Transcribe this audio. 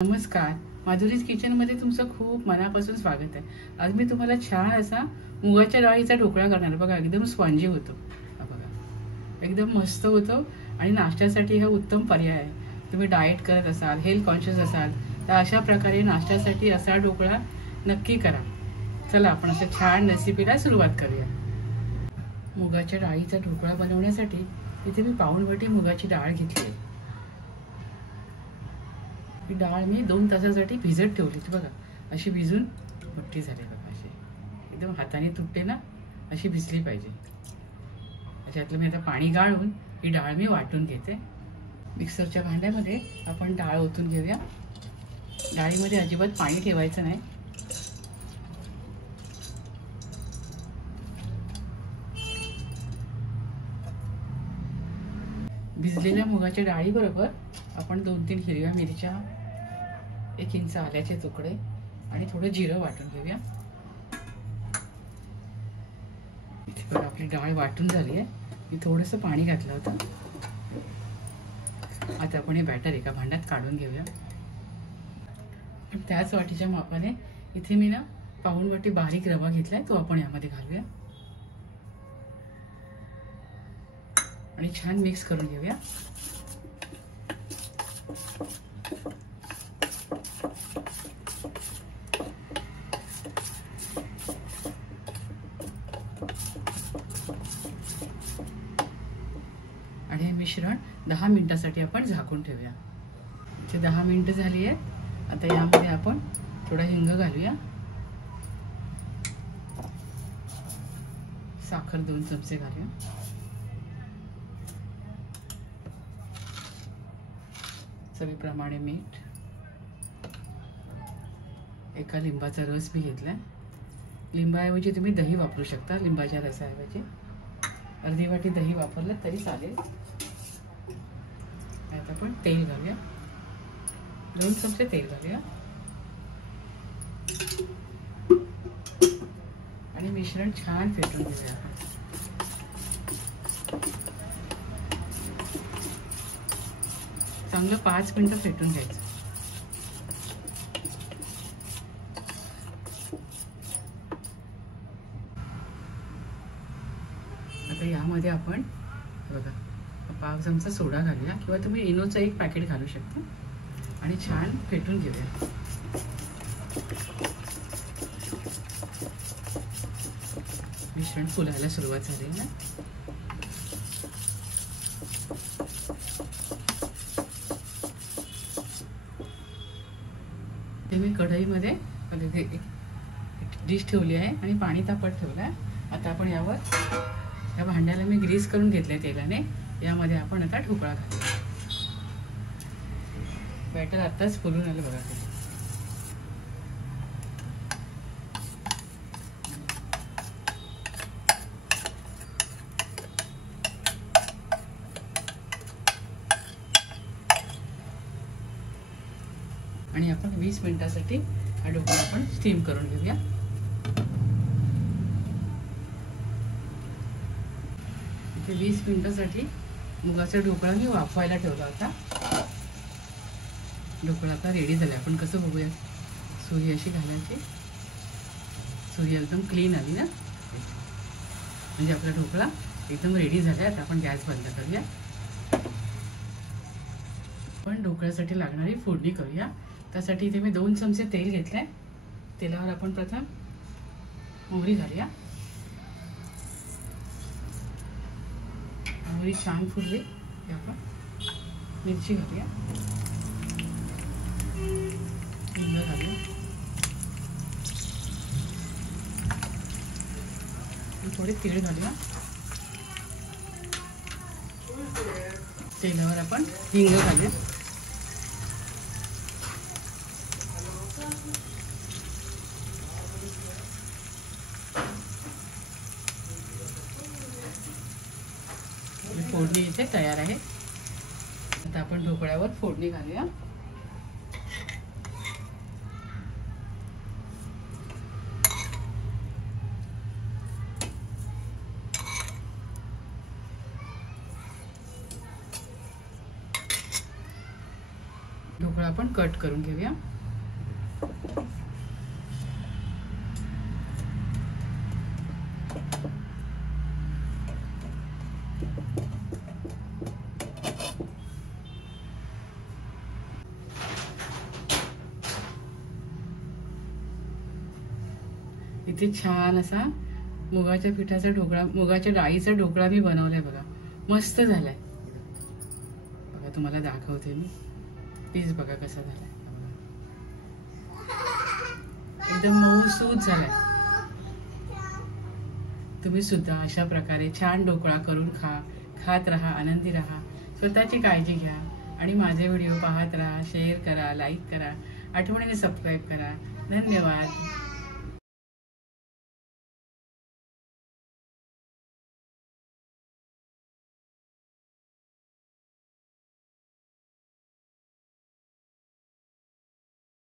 नमस्कार, माधुरीज किचनमध्ये तुमचं खूप मनापासून स्वागत आहे। आज मी तुम्हाला छान असा मुगाच्या डाळीचा ढोकळा करणार। बघा, एकदम स्पॉन्जी होतो। बघा, एकदम मस्त होतो आणि नाश्त्यासाठी हा उत्तम पर्याय आहे। तुम्ही डाएट करत असाल, हेल्थ कॉन्शियस असाल तर अशा प्रकारे नाश्त्यासाठी असा ढोकळा नक्की करा। चला आपण अशा छान रेसिपीला सुरुवात करूया। मुगाच्या डाळीचा ढोकळा बनवण्यासाठी इथे मी पाऊण वाटी मुगाची डाळ घेतली आहे। ही डाळ मी 2 तासासाठी भिजत ठेवली होती। बघा, अशी भिजून मोठी झाली। बघा, अशी एकदम हाताने तुटते ना, अशी भिजली पाहिजे। त्याच्यातलं मी आता पाणी गाळून ही डाळ मी वाटून घेते। मिक्सरच्या भांड्यामध्ये आपण डाळ ओतून घेऊया। डाळीमध्ये अजिबात पाणी ठेवायचं नाही। भिजलेल्या मुगाच्या डाळी बरोबर आपण 2-3 हिरव्या मिरच्या, 1 इंच आल्याचे तुकडे आणि थोडं जिरं वाटून घेऊया। इथे बघा, आपली डाळ वाटून झाली आहे। मी थोडंसं पाणी घातलं होतं। आता आपण हे बॅटर एका भांड्यात काढून घेऊया। त्याच वाटीच्या मापाने इथे मी ना पाऊण वाटी बारीक रवा घेतलाय, तो आपण यामध्ये घालूया आणि छान मिक्स करून घेऊया। आणि हे मिश्रण 10 मिनिटांसाठी आपण झाकून ठेवूया। इथे 10 मिनिटं झाली आहे। आता यामध्ये आपण थोडा हिंग घालूया, साखर 2 चमचे घालूया, चवीप्रमाणे मीठ, एका लिंबाचा रस मी घेतलाय। लिंबाऐवजी तुम्ही दही वापरू शकता। लिंबाच्या रसाऐवजी अर्धी वाटी दही वापरलं तरी चालेल। आता आपण तेल घालूया, 2 चमचे तेल घालूया आणि मिश्रण छान फेटून घेऊया। चांगलं 5 मिनिटं फेटून घ्यायचं। आता यामध्ये आपण बघा पाव चमचा सोडा घालूया किंवा तुम्ही इनोचं 1 पॅकेट घालू शकता आणि छान फेटून घेऊया। मिश्रण फुलायला सुरुवात झाली ना। मी कढईमध्ये डिश ठेवली आहे आणि पाणी तापत ठेवलं आहे। आता आपण यावर या भांड्याला मी ग्रीस करून घेतले तेलाने। यामध्ये आपण आता ढोकळा घालूया। बॅटर आताच फुलून आलं बघा। आणि आपण 20 मिनिटांसाठी हा ढोकळा आपण स्टीम करून घेऊया। इथे 20 मिनिटांसाठी मुगाचा ढोकळा मी वाफवायला ठेवला होता। ढोकळा आता रेडी झाला। आपण कसं बघूया, सुरी अशी घालायची, सुरी एकदम क्लीन आली ना, म्हणजे आपला ढोकळा एकदम रेडी झाला। आता आपण गॅस बंद करूया। आपण ढोकळ्यासाठी लागणारी फोडणी करूया। त्यासाठी इथे मी 2 चमचे तेल घेतलंय। तेलावर आपण प्रथम मोहरी घालूया। मोहरी छान फुलली की आपण मिरची घालूया, हिंग घालूया, थोडे तीळ घालूया। तेलावर आपण हिंग घालूया, फोडणी इथे तयार आहे। आता आपण ढोकळ्यावर फोडणी घालूया। ढोकळा आपण कट करून घेऊया. इथे छान असा मुगाच्या पिठाचा ढोकळा, मुगाच्या डाळीचा ढोकळा मी बनवलाय बघा. मस्त झालाय बघा. तुम्हाला दाखवते मी. प्लीज बघा कसा झालाय. एकदम मऊसूत झालाय. तुम्ही सुद्धा अशा प्रकारे छान ढोकळा करून खात राहा, आनंदी राहा, स्वतःची काळजी घ्या आणि माझे व्हिडिओ पाहत राहा. शेअर करा, लाईक करा, आठवणीने सबस्क्राईब करा. धन्यवाद.